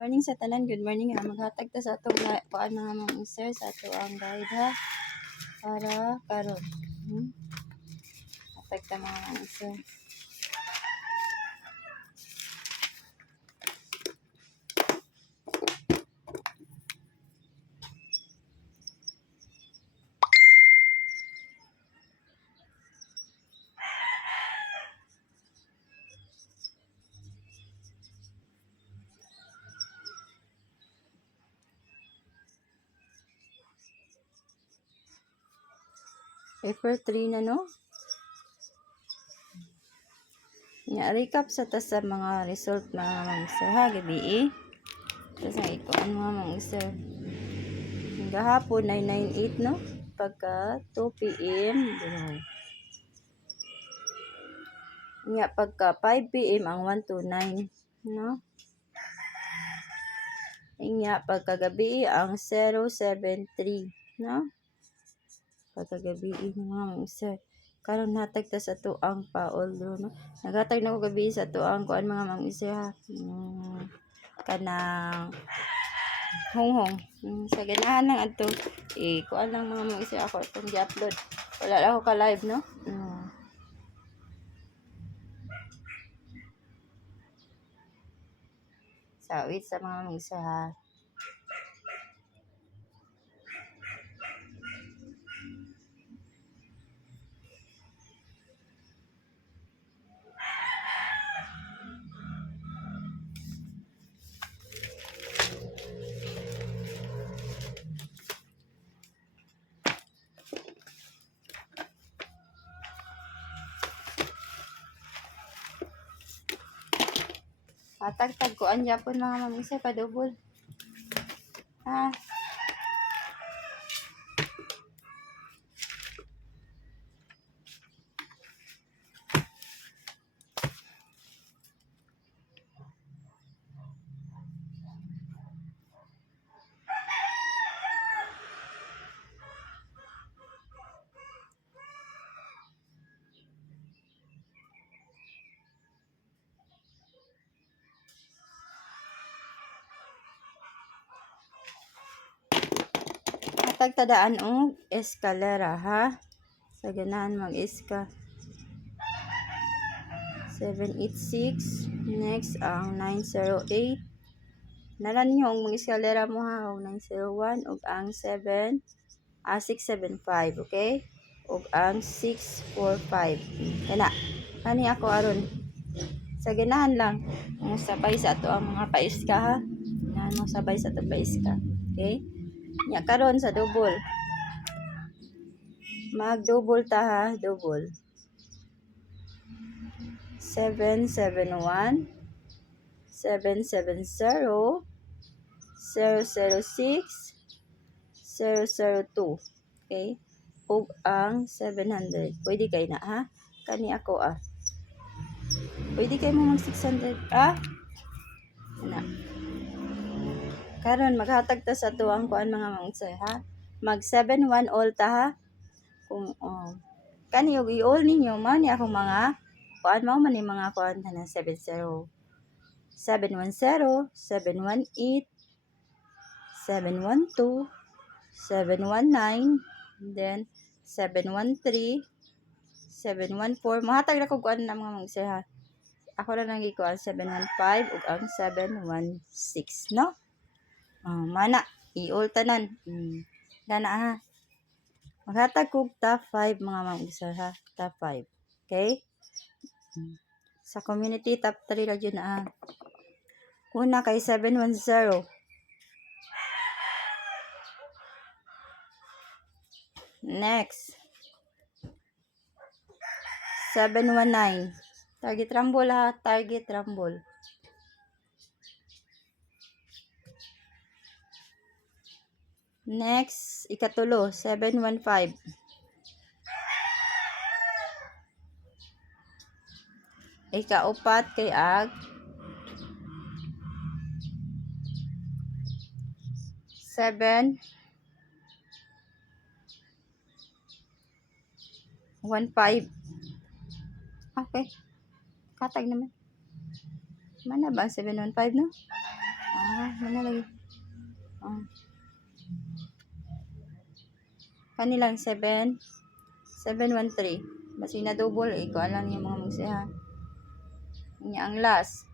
Morning sa tanan, good morning ha. Maghatag ta sa atong kuan mga sir sa ato ang guide ha. Para karon. Hatag ta mga sir. Paper 3 na no. Nya recap sa ta sa mga result mga sir ha gabi eh. Tapos ang ikuan mga sir. Gahapon 998 no. Pagka 2 PM dinay. Nya pagka 5 PM ang 129 no. Nya pagkagabi ang 073 no. Pagkagabi mga sir. Karon natag ta sa tuang paoldo no. Nagatag na ko gabi sa tuang kuan mga sir ha. Kanang honghong. Sa ganahan lang adto kuan lang mga sir ako itong gi-upload. Wala lang ako ka live no. Sawit sa mga sir ha. Hatag-tag ko anja po mga mamisa padubol. Ha. Hatag tadaan og eskalera ha. Sa ganahan mag-iska. 786 next ang 908 naran nyo ang mga eskalera mo ha og 901 ug ang 675 okay ug ang 645 kani ako aron sa ganahan lang mo sabay sa ato ang mga paiska ha mo sabay sa ato paiska okay nya karon sa double mag double ta ha double 771 770 006 002 okay ug ang 700 pwede kay na ha kani ako pwede kay mo mag 600 na karon maghatag ta sa tuang kuan mga sir ha mag 71 all ta ha kung kani og i-all ninyo man ni akong mga kuan mo man ni mga kuan na 70 710 718 712 719 then 713 714 mahatag na ko kuan na mga sir ha ako na lang gikuan 715 ug ang 716 no mana i-all tanan dana ha maghatag kog top 5 mga sir ha top 5 okay sa community top 3 ra jud na una kay 710 next 719 target rumble ha target rumble next ikatulo 715 ikaupat kay ag 715 okay katag naman mana ba 715 no Kanilang 713. Basi na double, iko alam niyo mga magsiha. Inya ang last.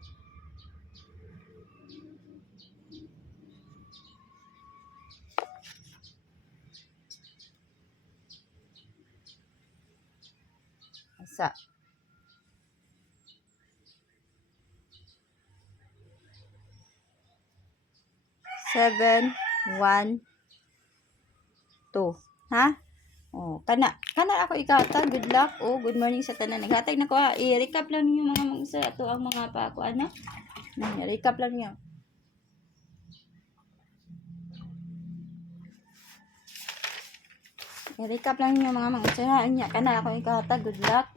Asa. 712. Ha? Oh, kana ako ikatag. Good luck. Oh, good morning sa tanan. Naghatag na ko ha. I-recap lang niyo mga mangsa ato ang mga pakuan na. Recap lang niyo. I-recap lang niyo mga mangsa ha. Anya kana ako ikatag. Good luck.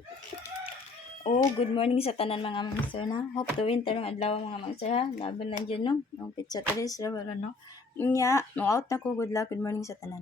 Oh, good morning sa tanan mga mangsa na. Hope to winter ng adlaw mga mangsa ha. Laban lang dyan no. Ang pizza 3 no. Nya, mo out na ko. Good luck. Good morning sa tanan.